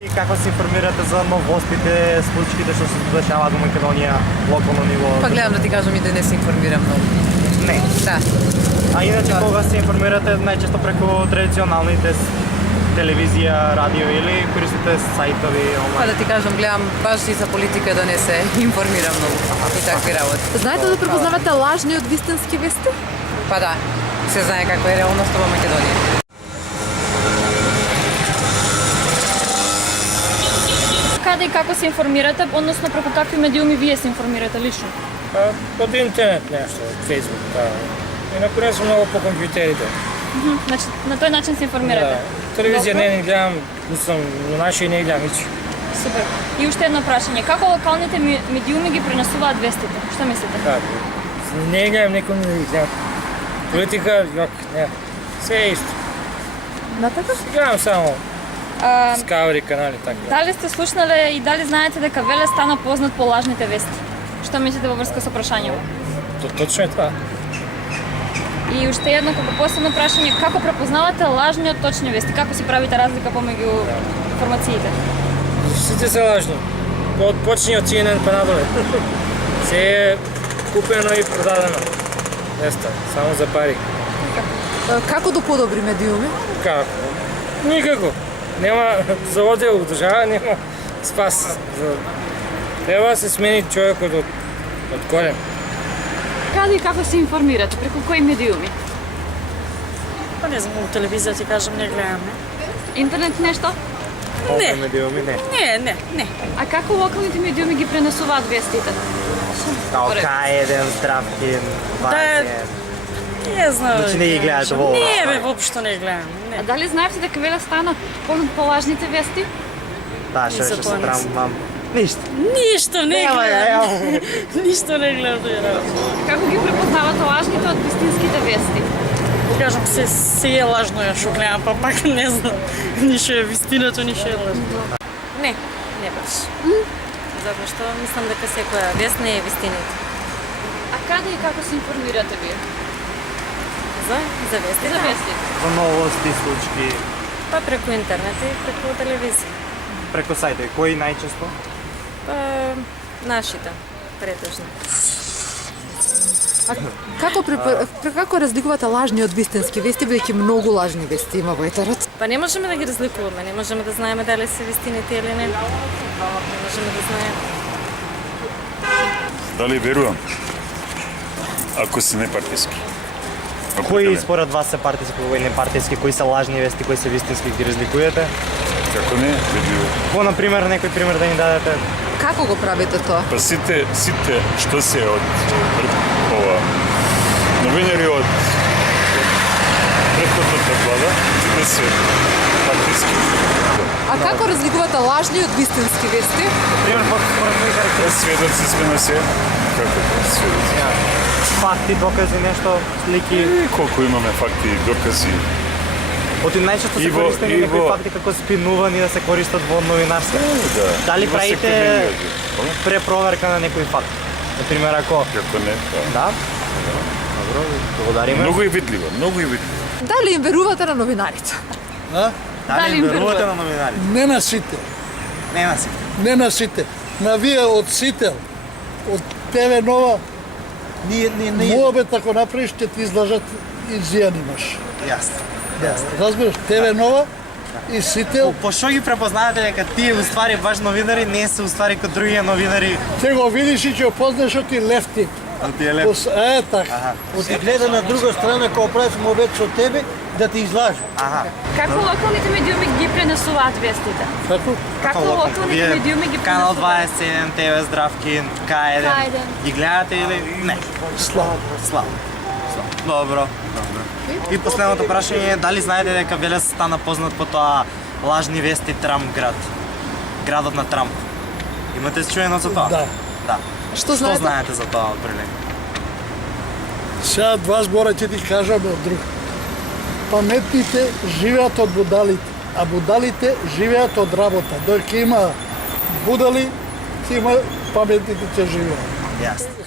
И како се информирате за новостите, случаите што се дешаваат во Македонија, локално ниво? Па гледам да ти кажам и да не се информирам многу. Не. Да. А иначе кога се информирате најчесто преку традиционалните телевизија, радио или користите сајтови, Па онлайн? да ти кажам, гледам баш и за политика да не се информирам многу и такви работи. Знаете да препознавате лажни од вистински вести? Па да, се знае каква е реалноста во Македонија. Каде и како се информирате, односно преку какви медиуми вие се информирате лично? Од интернет нешто, од Facebook, да. Инаку не сум многу по компјутерите. Значи, на тој начин се информирате. Телевизија Добро. не гледам, мислам, на наши не гледам ничи. Супер. И уште едно прашање. Како локалните медиуми ги пренесуваат вестите? Што мислите? Како? Не гледам, некој не гледам. Политика, јок, не. Се е исто. Натака? Гледам само А, скаври канали, така. дали сте слушнале и дали знаете дека Веле стана познат по лажните вести? Што мислите во врска со прашањето? Точно е тоа. И уште едно како последно прашање, како препознавате лажни од точни вести? Како си правите разлика помеѓу информациите? Сите се лажни. Почни од CNN па надоле. Се е купено и продадено. Неста, само за пари. Како да подобри медиуми? Како? Никако. Нема за одел у држава, нема спас. Треба да се смени човекот од корен. Каде и како се информирате? Преку кои медиуми? Па не знам, у телевизија ти кажам, не гледам, не. Интернет нешто? Не. Медиуми, не. Не. А како локалните медиуми ги пренесуваат вестите? Као Според- К1, Здравкин, Вазен. Не знам. Значи не ги гледаш во Не, бе, воопшто не гледам. А Не. дали знаете дека Веле стана познат по лажните вести? Да, Не што се се понесам. трамвам. Ништо. Ништо не Нема, гледам. ево. Ништо не гледам тој работа. Како ги препознавате лажните од вистинските вести? Кажам, се е лажно ја што гледам, па пак не знам. Ништо е вистината, ништо е лажно. Не баш. Затоа што мислам дека секоја вест не е вистината. А каде и како се информирате вие? За вести, За вести. За новости, случки, Па преку интернет и преку телевизија. преку сајтови. Кои најчесто? Па нашите, претежно. А како разликувате лажни од вистински вести, бидејќи многу лажни вести има во етерот? Па не можеме да ги разликуваме, не можеме да знаеме дали се вистините или не. Не можеме да знаеме. Дали верувам? Ако се непартиски. Кои според вас се партиски, кои не партиски, кои се лажни вести, кои се вистински, ги разликувате? Како не, видливо. Ко, например, некој пример да ни дадете? Како го правите тоа? Па сите што се од ова новинари од претходната влада, сите се партиски. А како разликувате лажни од вистински вести? Пример, според кои характеристики? Сведоци сме на се. Како сведоци? Факти, докази, нешто, слики. И колку имаме факти и докази. Оти најчесто се И во- користени и некои во- факти како спинувани да се користат во новинарство. Да. Дали И во правите секојдневни одјави. препроверка на некој факт? Например, ако... Како не, да. Да? Добро, благодариме. Многу е видливо, многу е видливо. Дали им верувате на новинарите? Дали им верувате на новинари? Не на сите, Нема си. не на сите. На вие од Сител, од ТВ Нова, муабет ако направиш ќе ти излажат и зијан имаш. Јасно. Разбираш, ТВ Нова и Сител, По што ги препознавате дека тие уствари баш новинари не се уствари како другите новинари? ќе го видиш и ќе познаеш од ти лефти. Од тие леп. Така. Ти гледа на друга страна кога правиш мовет со тебе да ти излажу. Аха. Како локалните медиуми ги пренесуваат вестите? Како? Како локалните Вие медиуми ги Канал пренесуваат? 27, ТВ Здравкин, К1. К1. Ги гледате или не? Слава. Слава. Добро. И последното прашање е дали знаете дека Велес стана познат по тоа лажни вести Трамп град? Градот на Трамп. Имате чуено за тоа? Да. Да. Што Што знаете? знаете за тоа отприлика? Сега два збора ќе ти кажам од друг. Паметните живеат од будалите, а будалите живеат од работа. Додека има будали, има паметните ќе живеат. Јасно.